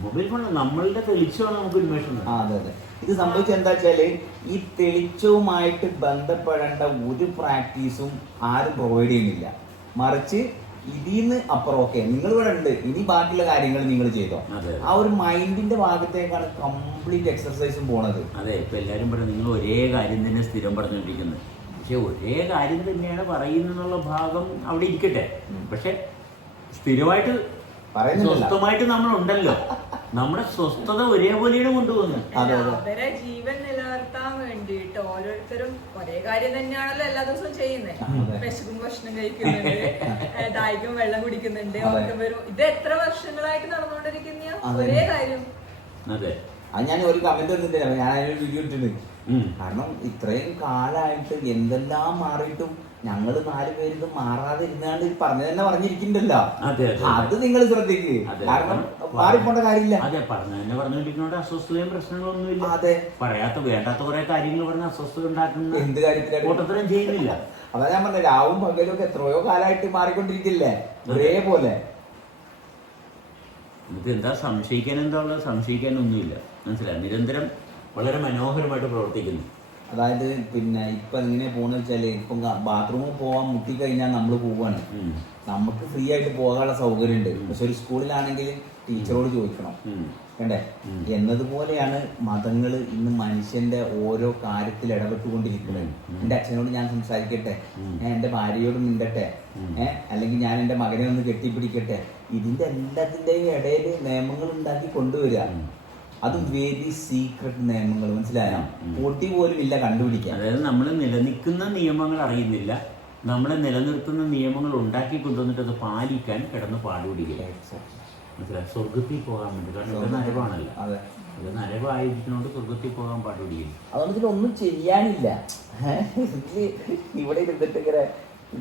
മൊബൈൽ ഫോൺ നമ്മളുടെ തെളിച്ചമാണ് നമുക്ക് ഉന്മേഷം തന്നത്. ഇത് സംഭവിച്ചത് എന്താ വെച്ചാല്, ഈ തെളിച്ചവുമായിട്ട് ബന്ധപ്പെടേണ്ട ഒരു പ്രാക്ടീസും ആരും പ്രൊവൈഡ് ചെയ്യുന്നില്ല. മറിച്ച് ഇതിന്ന് അപ്പുറം നിങ്ങൾ ഇവിടെ ഉണ്ട്, ഇനി ബാക്കിയുള്ള കാര്യങ്ങൾ നിങ്ങൾ ചെയ്തോ. ആ ഒരു മൈൻഡിന്റെ ഭാഗത്തേക്കാണ് കംപ്ലീറ്റ് എക്സർസൈസും പോണത്. അതെ, ഇപ്പൊ എല്ലാരും പറഞ്ഞു നിങ്ങൾ ഒരേ കാര്യം തന്നെ സ്ഥിരം പറഞ്ഞുകൊണ്ടിരിക്കുന്നത്. പക്ഷെ ഒരേ കാര്യം തന്നെയാണ് പറയുന്നുള്ള ഭാഗം അവിടെ ഇരിക്കട്ടെ. പക്ഷെ സ്ഥിരമായിട്ട് സ്വസ്ഥമായിട്ട് നമ്മളുണ്ടല്ലോ. നമ്മുടെ സ്വസ്ഥത ഒരേപോലെയാണ് കൊണ്ടുപോകുന്നത്. അവരെ ജീവൻ നിലനിർത്താൻ വേണ്ടിയിട്ട് ഓരോരുത്തരും ഒരേ കാര്യം തന്നെയാണല്ലോ എല്ലാ ദിവസവും ചെയ്യുന്നത്. വിശക്കും ഭക്ഷണം കഴിക്കുന്നുണ്ട്, ദാഹിക്കും വെള്ളം കുടിക്കുന്നുണ്ട്, ഒക്കെ വരും. ഇത് എത്ര വർഷങ്ങളായിട്ട് നടന്നുകൊണ്ടിരിക്കുന്ന ഒരേ കാര്യം. അതെ, അത് ഞാൻ ഒരു കമന്റ് വന്നിട്ടില്ല, ഞാൻ അതിനൊരു വീഡിയോ ഇട്ടിട്ടുണ്ട്. കാരണം ഇത്രയും കാലമായിട്ട് എന്തെല്ലാം മാറിയിട്ടും ഞങ്ങൾ 4 പേര് മാറാതെ ഇരുന്നാണ്ട് പറഞ്ഞു തന്നെ പറഞ്ഞിരിക്കുന്നുണ്ടല്ലോ. അത് നിങ്ങൾ ശ്രദ്ധിക്ക്. കാരണം മാറിപ്പോണ്ട കാര്യമില്ല. അതെ, പറഞ്ഞു തന്നെ പറഞ്ഞുകൊണ്ടിരിക്കുന്നോണ്ട് അസ്വസ്ഥതയും പ്രശ്നങ്ങളൊന്നുമില്ല. അതെ, പറയാത്ത വേണ്ടാത്ത കുറെ കാര്യങ്ങൾ പറഞ്ഞ് അസ്വസ്ഥത ഉണ്ടാക്കുന്ന എന്ത് കാര്യത്തിലും കൂട്ടത്തരം ചെയ്യുന്നില്ല. അതാ ഞാൻ പറഞ്ഞത്, രാവും പകലും ഒക്കെ എത്രയോ കാലമായിട്ട് മാറിക്കൊണ്ടിരിക്കില്ലേ ഒരേപോലെ. നമുക്ക് എന്താ സംശയിക്കാൻ? എന്താ ഉള്ളത്? സംശയിക്കാനൊന്നുമില്ല. മനസ്സിലായി? നിരന്തരം വളരെ മനോഹരമായിട്ട് പ്രവർത്തിക്കുന്നു. അതായത് പിന്നെ ഇപ്പൊ എങ്ങനെ പോണെന്ന് വെച്ചാല്, ഇപ്പം ബാത്റൂമിൽ പോവാൻ മുട്ടിക്കഴിഞ്ഞാൽ നമ്മൾ പോവാണ്, നമുക്ക് ഫ്രീ ആയിട്ട് പോകാനുള്ള സൗകര്യം ഉണ്ട്. പക്ഷെ ഒരു സ്കൂളിലാണെങ്കിൽ ടീച്ചറോട് ചോദിക്കണം. കണ്ടേ എന്നതുപോലെയാണ് മതങ്ങൾ ഇന്ന് മനുഷ്യന്റെ ഓരോ കാര്യത്തിൽ ഇടപെട്ടുകൊണ്ടിരിക്കുന്നത്. എന്റെ അച്ഛനോട് ഞാൻ സംസാരിക്കട്ടെ, എന്റെ ഭാര്യയോട് മിണ്ടട്ടെ, അല്ലെങ്കിൽ ഞാൻ എന്റെ മകനെ ഒന്ന് കെട്ടിപ്പിടിക്കട്ടെ, ഇതിന്റെ എല്ലാത്തിന്റെയും ഇടയിൽ നിയമങ്ങൾ ഉണ്ടാക്കി കൊണ്ടുവരിക. അതും വെരി സീക്രട്ട് നിയമങ്ങൾ, മനസ്സിലായോ? പൊട്ടി പോലും ഇല്ല കണ്ടുപിടിക്കാൻ. അതായത് നമ്മൾ നിലനിൽക്കുന്ന നിയമങ്ങൾ അറിയുന്നില്ല, നമ്മളെ നിലനിർത്തുന്ന നിയമങ്ങൾ ഉണ്ടാക്കി കൊണ്ടുവന്നിട്ട് അത് പാലിക്കാൻ കിടന്ന് പാടുപിടിക്കുക. മനസ്സിലായി? സ്വർഗത്തിൽ പോകാൻ വേണ്ടി, കാരണം ഇവിടെ നരകമാണല്ലോ. ഇത് നരകമായിരിക്കുന്നതുകൊണ്ട് സ്വർഗത്തിൽ പോകാൻ പാടുപിടിക്കും. അതുകൊണ്ട് ഒന്നും ചെയ്യാനില്ല. ഇവിടെ ഇരുന്നിട്ട് ഇങ്ങനെ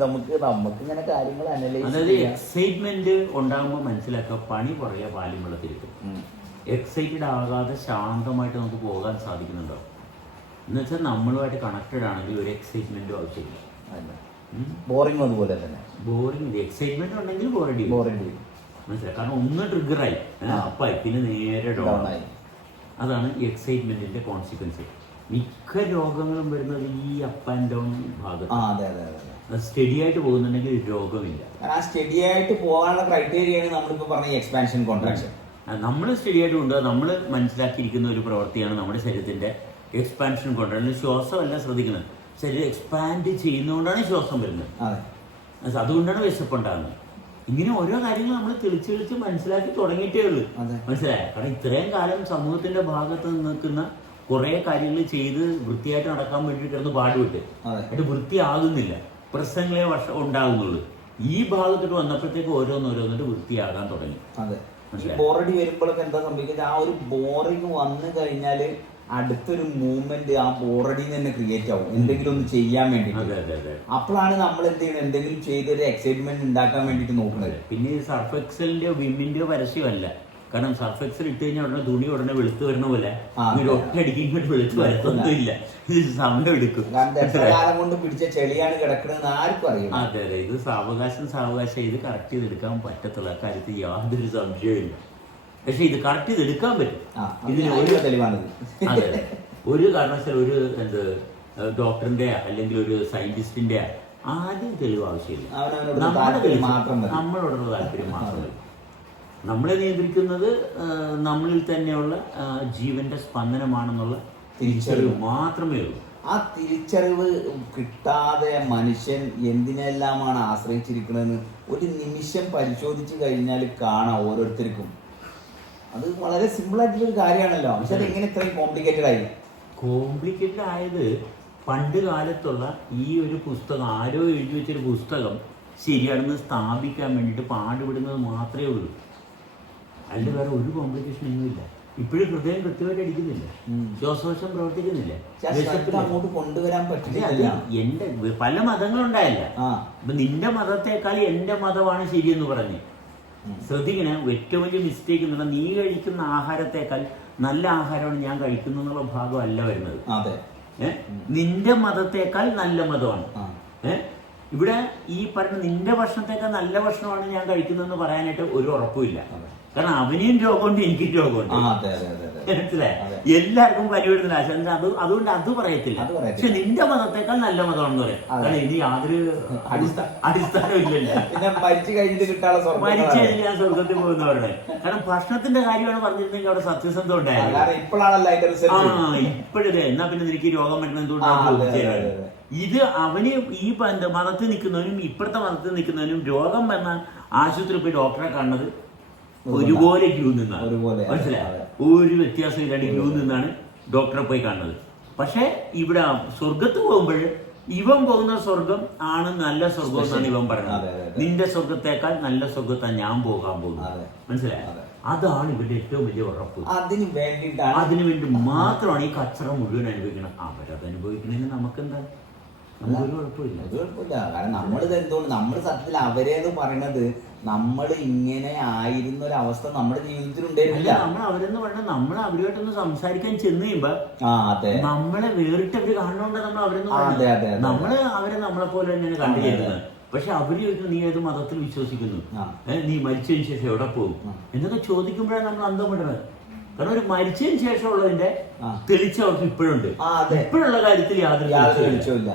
നമുക്ക് ഇങ്ങനെ കാര്യങ്ങൾ അനലൈസ്. അതായത് എക്സൈറ്റ്മെന്റ് ഉണ്ടാകുമ്പോൾ മനസ്സിലാക്കുക, പണി പറയുക പാലും വെള്ളത്തിരിക്കും. എക്സൈറ്റഡ് ആകാതെ ശാന്തമായിട്ട് നമുക്ക് പോകാൻ സാധിക്കുന്നുണ്ടോ എന്ന് വെച്ചാൽ നമ്മളുമായിട്ട് കണക്റ്റഡ് ആണെങ്കിൽ ഒരു എക്സൈറ്റ്മെന്റും ആവശ്യമില്ല. ബോറിംഗ് അതുപോലെ തന്നെ. ബോറിംഗ് എക്സൈറ്റ്മെന്റ് ഉണ്ടെങ്കിൽ ബോറടി മനസ്സിലായി. കാരണം ഒന്ന് ട്രിഗറായി അപ്പായി പിന്നെ നേരെ ഡൗൺ ആയി. അതാണ് എക്സൈറ്റ്മെന്റിന്റെ കോൺസിക്വൻസ്. മിക്ക രോഗങ്ങളും വരുന്നത് ഈ അപ്പ് ആൻഡ് ഡൗൺ ഭാഗത്ത്. സ്റ്റഡി ആയിട്ട് പോകുന്നുണ്ടെങ്കിൽ രോഗമില്ല. സ്റ്റഡി ആയിട്ട് പോകാനുള്ള ക്രൈറ്റീരിയയാണ് നമ്മളിപ്പോ പറഞ്ഞ എക്സ്പാൻഷൻ കോൺട്രാക്ഷൻ. നമ്മൾ സ്റ്റഡി ആയിട്ട് കൊണ്ടുപോകാൻ നമ്മൾ മനസ്സിലാക്കിയിരിക്കുന്ന ഒരു പ്രവൃത്തിയാണ് നമ്മുടെ ശരീരത്തിന്റെ എക്സ്പാൻഷൻ കോൺട്രാക്ഷൻ. ശ്വാസമല്ല ശ്രദ്ധിക്കുന്നത്, ശരീരം എക്സ്പാൻഡ് ചെയ്യുന്നതുകൊണ്ടാണ് ശ്വാസം വരുന്നത്. അതുകൊണ്ടാണ് വിശപ്പുണ്ടാകുന്നത്. ഇങ്ങനെ ഓരോ കാര്യങ്ങൾ നമ്മൾ തെളിച്ച് മനസ്സിലാക്കി തുടങ്ങിയിട്ടേ ഉള്ളൂ. മനസ്സിലായ? കാരണം ഇത്രയും കാലം സമൂഹത്തിന്റെ ഭാഗത്ത് നിൽക്കുന്ന കുറെ കാര്യങ്ങൾ ചെയ്ത് വൃത്തിയായിട്ട് നടക്കാൻ വേണ്ടി കിടന്ന് പാടുവിട്ട് എന്നിട്ട് വൃത്തിയാകുന്നില്ല, പ്രശ്നങ്ങളെ ഉണ്ടാകുന്നുള്ളൂ. ഈ ഭാഗത്തോട്ട് വന്നപ്പോഴത്തേക്ക് ഓരോന്നോരോന്നിട്ട് വൃത്തിയാകാൻ തുടങ്ങി. ബോറടി വരുമ്പോഴൊക്കെ എന്താ സംഭവിക്കുന്നത്? ആ ഒരു ബോറിങ് വന്നു കഴിഞ്ഞാല് അടുത്തൊരു മൂവ്മെന്റ് ആ ബോറടി തന്നെ ക്രിയേറ്റ് ആവും, എന്തെങ്കിലും ഒന്ന് ചെയ്യാൻ വേണ്ടിട്ട്. അപ്പോഴാണ് നമ്മൾ എന്ത് ചെയ്യുന്നത്, എന്തെങ്കിലും ചെയ്തൊരു എക്സൈറ്റ്മെന്റ് ഉണ്ടാക്കാൻ വേണ്ടിട്ട് നോക്കുന്നത്. പിന്നെ ഈ സർഫ് എക്സലിന്റെയോ വിമ്മിന്റെയോ പരസ്യമല്ല. കാരണം സർഫ് എക്സൽ ഇട്ട് കഴിഞ്ഞാൽ ഉടനെ തുണി ഉടനെ വെളുത്ത് വരുന്ന പോലെ ഒറ്റയടിക്ക് ഇങ്ങോട്ട് വെളുത്ത് വരത്തൊന്നുമില്ല, ഇത് സമയം എടുക്കും. കാലം കൊണ്ട് പിടിച്ച ചെളിയാണ് കിടക്കുന്നത് ആർക്കും അറിയാം. അതെ, ഇത് സാവകാശം ഇത് കറക്റ്റ് ചെയ്തെടുക്കാൻ പറ്റത്തുള്ള കാര്യത്തിൽ യാതൊരു സംശയമില്ല. പക്ഷെ ഇത് കറക്റ്റ് ചെയ്തെടുക്കാൻ പറ്റും. ഇതിന് ഒരു തെളിവാണിത്. അതെ, ഒരു കാരണവശാലും ഒരു ഡോക്ടറിന്റെ അല്ലെങ്കിൽ ഒരു സയന്റിസ്റ്റിന്റെ ആദ്യം തെളിവ് ആവശ്യമില്ല. നമ്മളോടുള്ള താല്പര്യം മാത്രമല്ല. നമ്മളെ നിയന്ത്രിക്കുന്നത് നമ്മളിൽ തന്നെയുള്ള ജീവന്റെ സ്പന്ദനമാണെന്നുള്ള തിരിച്ചറിവ് മാത്രമേ ഉള്ളൂ. ആ തിരിച്ചറിവ് കിട്ടാതെ മനുഷ്യൻ എന്തിനെല്ലാമാണ് ആശ്രയിച്ചിരിക്കുന്നതെന്ന് ഒരു നിമിഷം പരിശോധിച്ചു കഴിഞ്ഞാൽ കാണാം ഓരോരുത്തർക്കും. അത് വളരെ സിമ്പിൾ ആയിട്ടുള്ള ഒരു കാര്യമാണല്ലോ. പക്ഷെ അത് എങ്ങനെ ഇത്രയും കോംപ്ലിക്കേറ്റഡ് ആയത് പണ്ട് കാലത്തുള്ള ഈ ഒരു പുസ്തകം, ആരോ എഴുതി വെച്ചൊരു പുസ്തകം ശരിയാണെന്ന് സ്ഥാപിക്കാൻ വേണ്ടിയിട്ട് പാടുപെടുന്നത് മാത്രമേ ഉള്ളൂ. അതിൽ വേറെ ഒരു കോംപ്ലിക്കേഷൻ ഒന്നുമില്ല. ഇപ്പോഴും ഹൃദയം കൃത്യമായിട്ട് അടിക്കുന്നില്ല, ശ്വാസോച്ഛം പ്രവർത്തിക്കുന്നില്ല. അങ്ങോട്ട് കൊണ്ടുവരാൻ പറ്റില്ല. എന്റെ പല മതങ്ങളുണ്ടായില്ല. അപ്പൊ നിന്റെ മതത്തെക്കാൾ എന്റെ മതമാണ് ശരിയെന്ന് പറഞ്ഞ് ശ്രദ്ധിക്കണേ. ഏറ്റവും വലിയ മിസ്റ്റേക്ക് എന്നുള്ള നീ കഴിക്കുന്ന ആഹാരത്തെക്കാൾ നല്ല ആഹാരമാണ് ഞാൻ കഴിക്കുന്നു എന്നുള്ള ഭാഗമല്ല വരുന്നത്. നിന്റെ മതത്തെക്കാൾ നല്ല മതമാണ്. ഇവിടെ ഈ പറഞ്ഞ നിന്റെ ഭക്ഷണത്തെക്കാൾ നല്ല ഭക്ഷണമാണ് ഞാൻ കഴിക്കുന്നതെന്ന് പറയാനായിട്ട് ഒരു ഉറപ്പുമില്ല. കാരണം അവനെയും രോഗമുണ്ട്, എനിക്കും രോഗമുണ്ട്. മനസ്സിലായി? എല്ലാവർക്കും പരിവർത്തന ആശയം. അതുകൊണ്ട് അത് പറയത്തില്ല. പക്ഷെ നിന്റെ മതത്തെക്കാൾ നല്ല മതമാണെന്ന് പറയാം. കാരണം ഇനി യാതൊരു അടിസ്ഥാനം ഇല്ലല്ലോ. മരിച്ചു കഴിഞ്ഞാൽ ഞാൻ സ്വർഗത്തിൽ പോകുന്നവരുടെ. കാരണം ഭക്ഷണത്തിന്റെ കാര്യമാണ് പറഞ്ഞിരുന്നെങ്കിൽ അവിടെ സത്യസന്ധം ഉണ്ടായിരുന്നു. ഇപ്പോഴേ എന്നാ പിന്നെ എനിക്ക് രോഗം പറ്റുന്ന എന്തുകൊണ്ടാണ്? ഇത് അവന് ഈ മതത്തിൽ നിൽക്കുന്നവനും ഇപ്പുറത്തെ മതത്തിൽ നിൽക്കുന്നവനും രോഗം വന്നാൽ ആശുപത്രിയിൽ പോയി ഡോക്ടറെ കാണുന്നത് ഒരുപോലെ ക്യൂ നിന്നാണ്. മനസ്സിലായി? ഒരു വ്യത്യാസം ഇല്ലാണ്ട് ക്യൂ നിന്നാണ് ഡോക്ടറെ പോയി കാണുന്നത്. പക്ഷെ ഇവിടെ സ്വർഗത്ത് പോകുമ്പോൾ ഇവൻ പോകുന്ന സ്വർഗം ആണ് നല്ല സ്വർഗം എന്നാണ് ഇവൻ പറയുന്നത്. നിന്റെ സ്വർഗത്തേക്കാൾ നല്ല സ്വർഗത്താണ് ഞാൻ പോകാൻ പോകുന്നത്. മനസ്സിലായി? അതാണ് ഇവരുടെ ഏറ്റവും വലിയ ഉറപ്പ്. അതിനു വേണ്ടി മാത്രമാണ് ഈ കച്ചറ മുഴുവൻ അനുഭവിക്കണം. അവരത് അനുഭവിക്കണേന് നമുക്കെന്താ? നമുക്കൊരു കുഴപ്പമില്ല. കാരണം നമ്മളിത് എന്തുകൊണ്ട് നമ്മൾ സത്യത്തിൽ അവരെന്ന് പറയുന്നത് നമ്മൾ ഇങ്ങനെ ആയിരുന്ന ഒരു അവസ്ഥ നമ്മുടെ ജീവിതത്തിൽ ഉണ്ടായിരുന്നില്ല. നമ്മൾ അവരെന്ന് പറഞ്ഞാൽ നമ്മൾ അവരുമായിട്ടൊന്ന് സംസാരിക്കാൻ ചെന്ന് കഴിയുമ്പോ നമ്മളെ വേറിട്ട് അവര് കാണുന്നോണ്ടാണ് നമ്മൾ അവരെന്ന് പറയുന്നത്. നമ്മള് അവരെ നമ്മളെ പോലെ തന്നെയാണ് കണ്ടു ചെയ്യുന്നത്. പക്ഷെ അവര് ചോദിക്കുന്നത് നീ ഏത് മതത്തിൽ വിശ്വസിക്കുന്നു, നീ മരിച്ചതിന് ശേഷം എവിടെ പോകും എന്നൊക്കെ ചോദിക്കുമ്പോഴാണ് നമ്മൾ അന്തം വിടുന്നത്. കാരണം ഒരു മരിച്ചതിന് ശേഷമുള്ളതിന്റെ തെളിച്ച് അവർക്ക് ഇപ്പോഴുണ്ട്. ഇപ്പോഴുള്ള കാര്യത്തിൽ യാതൊരു തെളിച്ചമില്ല.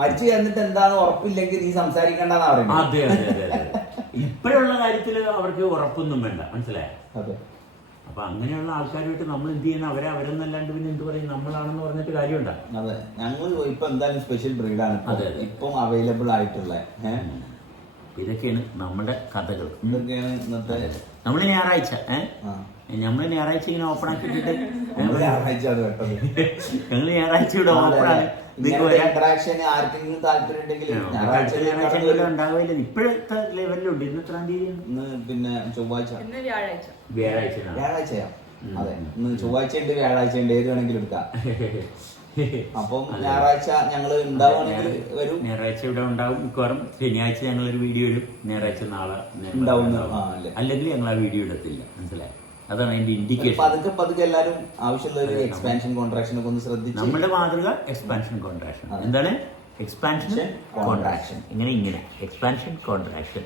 മരിച്ചു എന്നിട്ട് എന്താന്ന് ഉറപ്പില്ലെങ്കിൽ നീ സംസാരിക്കണ്ടെന്നാ പറയുന്നത്. അതെ. ഇപ്പോഴുള്ള കാര്യത്തിൽ അവർക്ക് ഉറപ്പൊന്നും വേണ്ട. മനസ്സിലായോ? അപ്പൊ അങ്ങനെയുള്ള ആൾക്കാരുമായിട്ട് നമ്മൾ എന്ത് ചെയ്യണം? അവരെന്നല്ലാണ്ട് പിന്നെ എന്ത് പറയും? നമ്മളാണെന്ന് പറഞ്ഞിട്ട് കാര്യമുണ്ടോ? അതെ, ഞങ്ങൾ ഇപ്പൊ എന്തായാലും സ്പെഷ്യൽ ബ്രീഡാണ് ഇപ്പം അവൈലബിൾ ആയിട്ടുള്ള. ഇതൊക്കെയാണ് നമ്മുടെ കഥകൾ. ഇതൊക്കെയാണ് ഇന്നത്തെ. നമ്മള് ഞായറാഴ്ച ഇങ്ങനെ ഓപ്പൺ ആക്കിയിട്ട് ഞായറാഴ്ച അത് കേട്ടത്. ഞങ്ങൾ ഞായറാഴ്ച ഇവിടെ ഓപ്പണാണ്. ഇന്ററാക്ഷൻ ആർക്കെങ്കിലും താല്പര്യം ഉണ്ടെങ്കിൽ ഞായറാഴ്ച ഉണ്ടാവില്ല. ഇപ്പോഴത്തെ ലെവലിലുണ്ട്. ഇന്ന് എത്രാം തീയതി? ഇന്ന് പിന്നെ ചൊവ്വാഴ്ച, വ്യാഴാഴ്ച. അതെ, ഇന്ന് ചൊവ്വാഴ്ച ഉണ്ട്, വ്യാഴാഴ്ച ഉണ്ട്, ഏത് വേണമെങ്കിലും എടുക്കാം. അപ്പം ഞായറാഴ്ച ഞങ്ങൾ ഉണ്ടാവുകയാണെങ്കിൽ വരും. ഞായറാഴ്ച ഇവിടെ ഉണ്ടാവും മിക്കവാറും. ശനിയാഴ്ച ഞങ്ങളൊരു വീഡിയോ ഇടും. ഞായറാഴ്ച നാളെ ഉണ്ടാവും. അല്ലെങ്കിൽ ഞങ്ങൾ ആ വീഡിയോ ഇടത്തില്ല. മനസ്സിലായി? അതാണ് അതിന്റെ ഇൻഡിക്കേഷൻ. പതുക്കെ എല്ലാവരും ആവശ്യമുള്ള ഒരു എക്സ്പാൻഷൻ കോൺട്രാക്ഷൻ ഒക്കെ ഒന്ന് ശ്രദ്ധിച്ചു. നമ്മുടെ മാതൃക എക്സ്പാൻഷൻ കോൺട്രാക്ഷൻ. എന്താണ് എക്സ്പാൻഷൻ കോൺട്രാക്ഷൻ? ഇങ്ങനെ എക്സ്പാൻഷൻ കോൺട്രാക്ഷൻ.